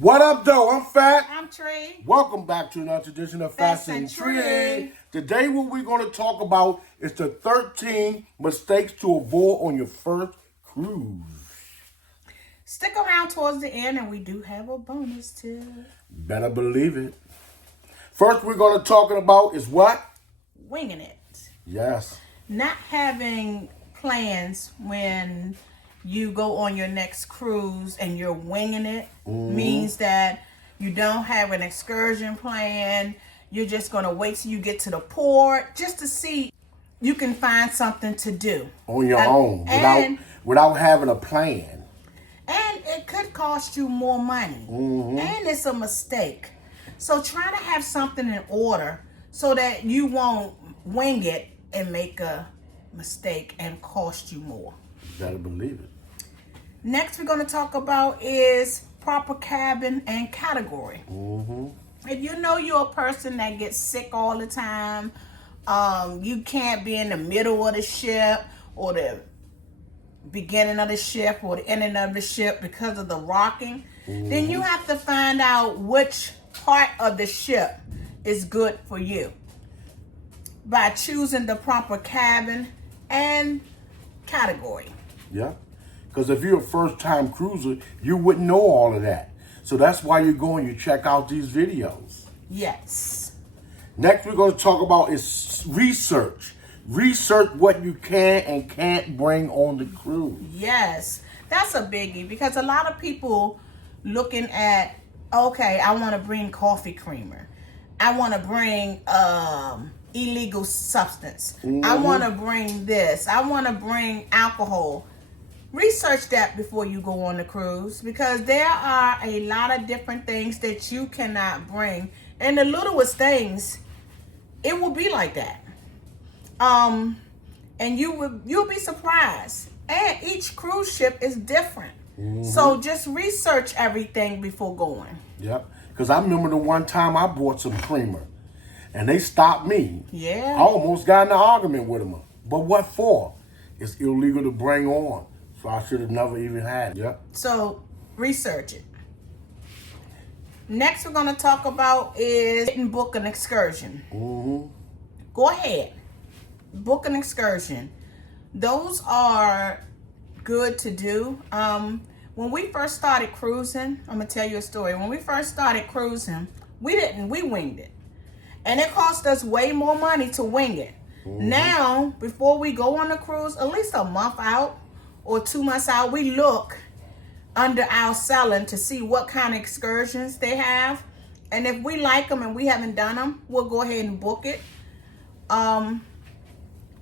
What up, though? I'm Fat. I'm Tree. Welcome back to another edition of Fat and Tree. Today, what we're going to talk about is the 13 mistakes to avoid on your first cruise. Stick around towards the end, and we do have a bonus too. Better believe it. First, we're going to talk about is what? Winging it. Yes. Not having plans when you go on your next cruise and you're winging it means that you don't have an excursion plan. You're just going to wait till you get to the port just to see you can find something to do. On your own, without having a plan. And it could cost you more money. And it's a mistake. So try to have something in order so that you won't wing it and make a mistake and cost you more. You better believe it. Next we're going to talk about is proper cabin and category. If you know you're a person that gets sick all the time, you can't be in the middle of the ship or the beginning of the ship or the ending of the ship because of the rocking, then you have to find out which part of the ship is good for you by choosing the proper cabin and category. Yeah. Because if you're a first-time cruiser, you wouldn't know all of that. So that's why you go and you check out these videos. Yes. Next, we're going to talk about is research. Research what you can and can't bring on the cruise. Yes. That's a biggie because a lot of people looking at, okay, I want to bring coffee creamer. I want to bring illegal substance. I want to bring this. I want to bring alcohol. Research that before you go on the cruise because there are a lot of different things that you cannot bring. And the littlest things, it will be like that. And you'll be surprised. And each cruise ship is different. So just research everything before going. Yep. Because I remember the one time I bought some creamer and they stopped me. Yeah. I almost got in an argument with them. But what for? It's illegal to bring on. So I should have never even had it. Yep. So research it. Next we're going to talk about is book an excursion. Go ahead. Book an excursion. Those are good to do. When we first started cruising, I'm going to tell you a story. When we first started cruising, we winged it. And it cost us way more money to wing it. Now, before we go on the cruise, at least a month out or 2 months out, we look under our selling to see what kind of excursions they have. And if we like them and we haven't done them, we'll go ahead and book it.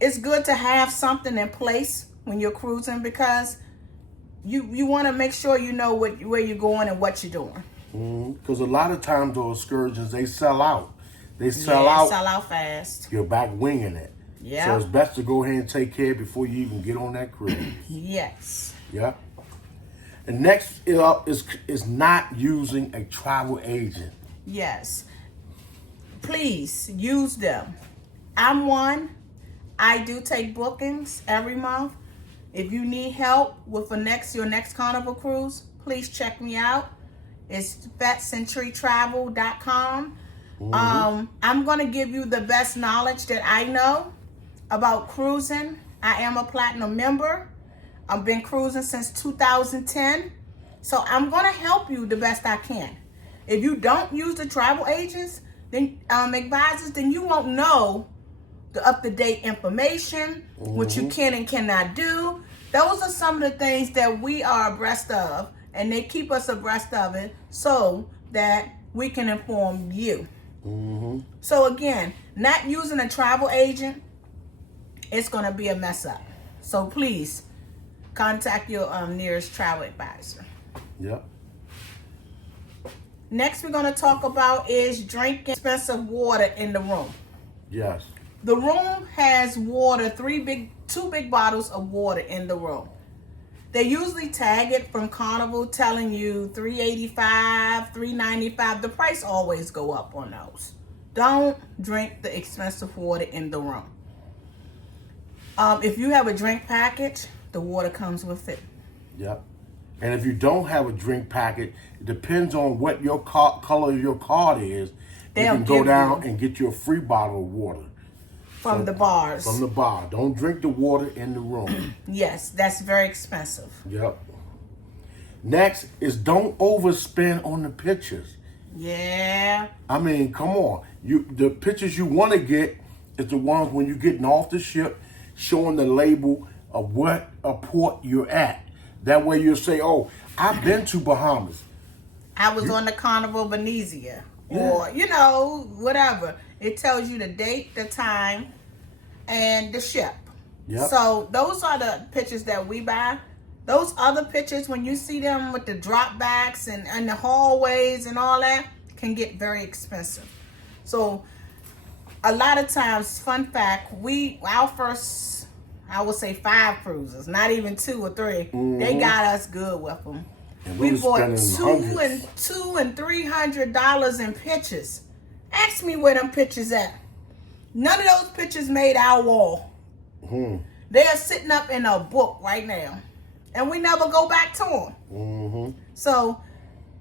It's good to have something in place when you're cruising because you want to make sure you know where you're going and what you're doing. Because a lot of times those excursions, they sell out. They sell out fast. You're back winging it. Yeah. So it's best to go ahead and take care before you even get on that cruise. Yes. Yeah. And next is not using a travel agent. Yes. Please use them. I'm one. I do take bookings every month. If you need help with your next Carnival cruise, please check me out. It's fatcenturytravel.com. I'm going to give you the best knowledge that I know about cruising. I am a platinum member. I've been cruising since 2010. So I'm going to help you the best I can. If you don't use the travel agents, then advisors, then you won't know the up-to-date information, what you can and cannot do. Those are some of the things that we are abreast of, and they keep us abreast of it so that we can inform you. So again, not using a travel agent, it's going to be a mess up. So please contact your nearest travel advisor. Yep. Next we're going to talk about is drinking expensive water in the room. Yes. The room has water, two big bottles of water in the room. They usually tag it from Carnival telling you $3.85, $3.95. The price always go up on those. Don't drink the expensive water in the room. If you have a drink package, the water comes with it. Yep. And if you don't have a drink packet, it depends on what your color of your card is. You can go down and get you a free bottle of water. From the bars. From the bar. Don't drink the water in the room. Yes, that's very expensive. Yep. Next is don't overspend on the pictures. Yeah. I mean, come on. The pictures you want to get is the ones when you're getting off the ship, showing the label of what port you're at. That way you'll say, oh, I've been to Bahamas. I was on the Carnival Venezia. Or, whatever. It tells you the date, the time, and the ship. Yep. So those are the pictures that we buy. Those other pictures, when you see them with the drop backs and the hallways and all that, can get very expensive. So a lot of times, fun fact, our first, I would say 5 cruises, not even 2 or 3, they got us good with them. And we bought $200 and $300 in pictures. Ask me where them pictures at. None of those pictures made our wall. They are sitting up in a book right now, and we never go back to them. So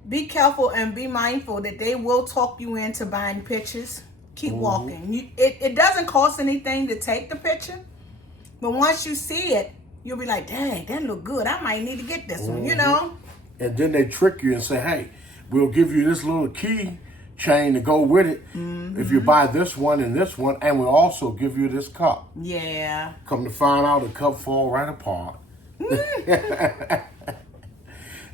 be careful and be mindful that they will talk you into buying pictures. Keep walking. It doesn't cost anything to take the picture, but once you see it, you'll be like, dang, that look good. I might need to get this one, And then they trick you and say, hey, we'll give you this little key chain to go with it if you buy this one, and we'll also give you this cup. Yeah. Come to find out, the cup fall right apart.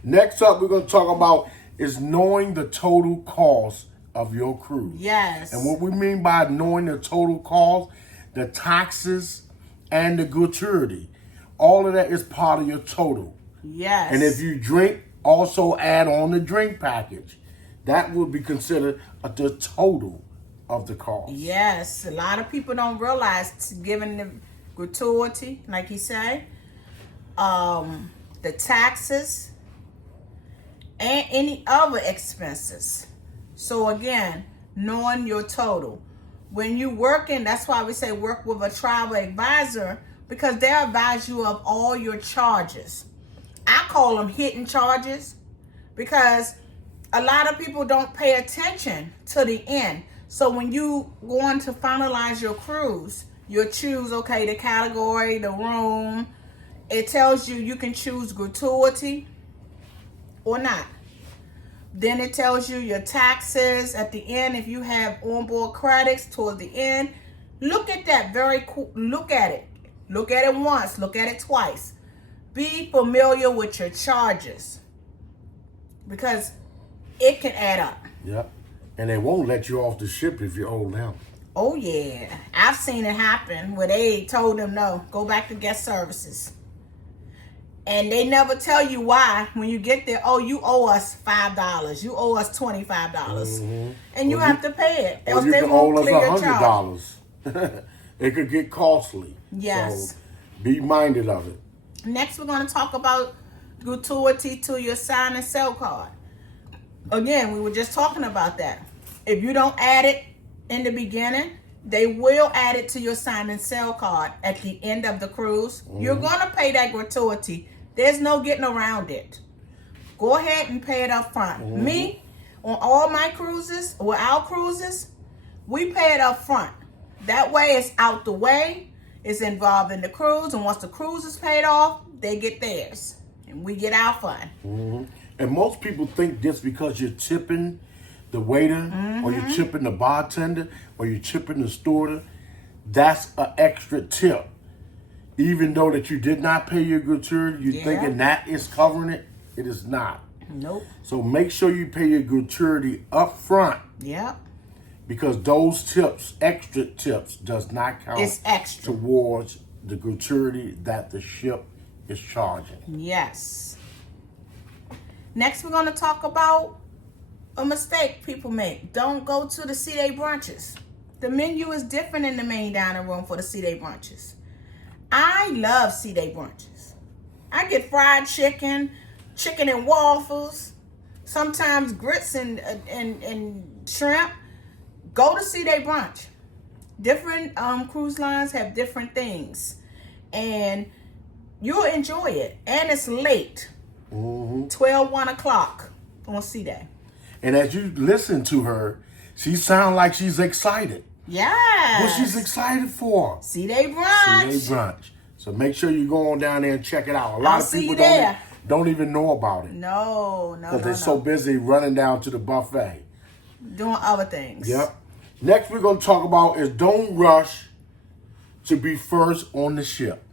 Next up, we're going to talk about is knowing the total cost of your cruise. Yes. And what we mean by knowing the total cost, the taxes and the gratuity, all of that is part of your total. Yes. And if you drink, also add on the drink package. That would be considered the total of the cost. Yes. A lot of people don't realize giving the gratuity, like he said, the taxes, and any other expenses. So again, knowing your total. When you working, that's why we say work with a travel advisor, because they'll advise you of all your charges. I call them hidden charges, because a lot of people don't pay attention to the end. So when you going to finalize your cruise, you'll choose, okay, the category, the room. It tells you can choose gratuity or not. Then it tells you your taxes at the end. If you have onboard credits toward the end, look at that look at it. Look at it once, look at it twice. Be familiar with your charges, because it can add up. Yep. And they won't let you off the ship if you owe them. Oh yeah. I've seen it happen where they told them, no, go back to guest services. And they never tell you why. When you get there, oh, you owe us $5. You owe us $25. And you have to pay it. Or you can owe us $100. It could get costly. Yes. So be minded of it. Next, we're going to talk about gratuity to your sign and sell card. Again, we were just talking about that. If you don't add it in the beginning, they will add it to your sign and sell card at the end of the cruise. You're going to pay that gratuity. There's no getting around it. Go ahead and pay it up front. Me, on all my cruises, or our cruises, we pay it up front. That way it's out the way. It's involved in the cruise. And once the cruise is paid off, they get theirs. And we get our fun. And most people think just because you're tipping the waiter, or you're tipping the bartender, or you're tipping the steward, that's an extra tip. Even though that you did not pay your gratuity, you're thinking that is covering it. It is not. Nope. So make sure you pay your gratuity up front. Yep. Because those tips, extra tips, does not count It's extra towards the gratuity that the ship is charging. Yes. Next, we're going to talk about a mistake people make. Don't go to the C-Day brunches. The menu is different in the main dining room for the C-Day brunches. I love C-Day brunches. I get fried chicken, chicken and waffles, sometimes grits and shrimp. Go to C-Day brunch. Different cruise lines have different things, and you'll enjoy it. And it's late. 12, 1 o'clock on C-Day. And as you listen to her, she sounds like she's excited. Yes. What she's excited for? C-Day Brunch. C-Day Brunch. So make sure you go on down there and check it out. A lot of people don't even know about it. No. Because they're so busy running down to the buffet. Doing other things. Yep. Next we're going to talk about is don't rush to be first on the ship.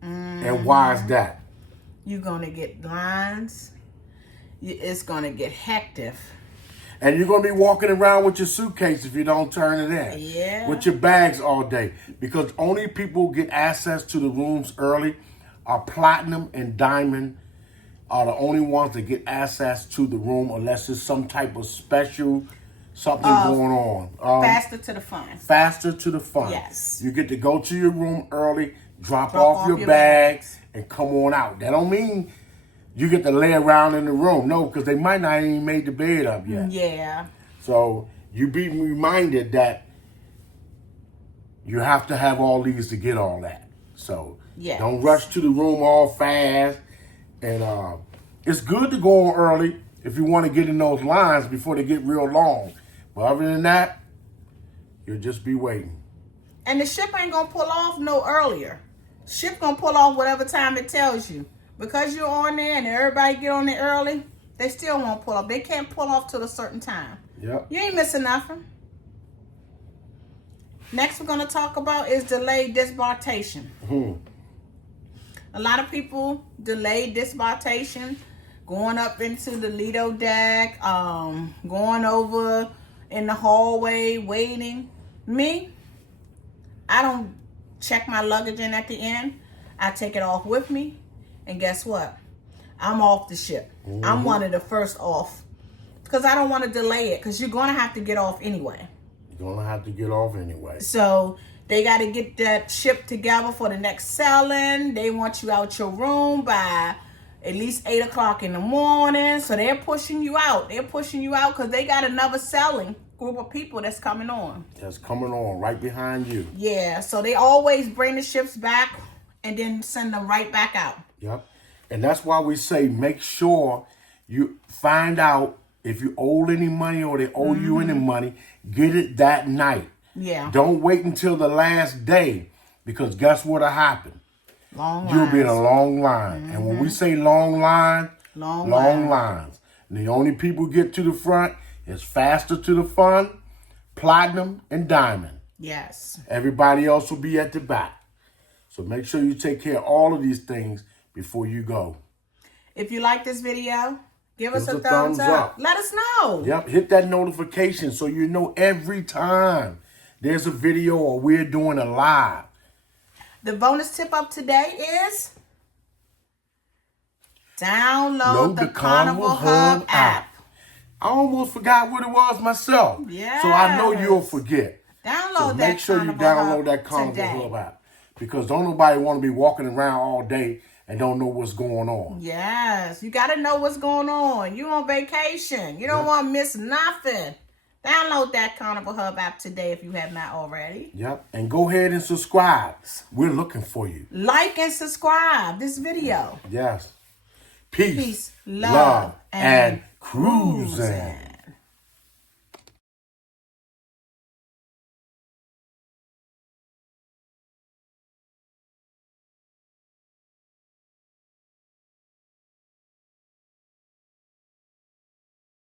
And why is that? You're going to get lines. It's going to get hectic. And you're going to be walking around with your suitcase if you don't turn it in. Yeah. With your bags all day. Because only people who get access to the rooms early are platinum and diamond are the only ones that get access to the room unless there's some type of special something going on. Faster to the fun. Faster to the fun. Yes. You get to go to your room early, drop off your bags, and come on out. That don't mean you get to lay around in the room. No, because they might not even made the bed up yet. Yeah. So you be reminded that you have to have all these to get all that. So don't rush to the room all fast. And it's good to go on early if you want to get in those lines before they get real long. But other than that, you'll just be waiting. And the ship ain't going to pull off no earlier. Ship going to pull off whatever time it tells you. Because you're on there and everybody get on there early, they still won't pull off. They can't pull off till a certain time. Yep. You ain't missing nothing. Next we're going to talk about is delayed disembarkation. A lot of people delay disembarkation, going up into the Lido deck, going over in the hallway, waiting. Me, I don't check my luggage in at the end. I take it off with me. And guess what? I'm off the ship. I'm one of the first off. Because I don't want to delay it. Because you're going to have to get off anyway. You're going to have to get off anyway. So they got to get that ship together for the next selling. They want you out your room by at least 8 o'clock in the morning. So they're pushing you out. They're pushing you out because they got another selling group of people that's coming on. That's coming on right behind you. Yeah. So they always bring the ships back and then send them right back out. Yep. And that's why we say make sure you find out if you owe any money or they owe you any money. Get it that night. Yeah. Don't wait until the last day because guess what'll happen? You'll be in a long line. And when we say long line, long lines. And the only people who get to the front is faster to the fun, platinum, and diamond. Yes. Everybody else will be at the back. So make sure you take care of all of these things before you go. If you like this video, give us a thumbs up. Let us know. Yep. Hit that notification so you know every time there's a video or we're doing a live. The bonus tip of today is download the Carnival Hub app. I almost forgot what it was myself. Yes. So I know you'll forget. Download that. Make sure you download that Carnival Hub app. Because don't nobody want to be walking around all day and don't know what's going on. Yes. You got to know what's going on. You on vacation. You don't want to miss nothing. Download that Carnival Hub app today if you have not already. Yep. And go ahead and subscribe. We're looking for you. Like and subscribe this video. Yes. Peace, love, and cruising.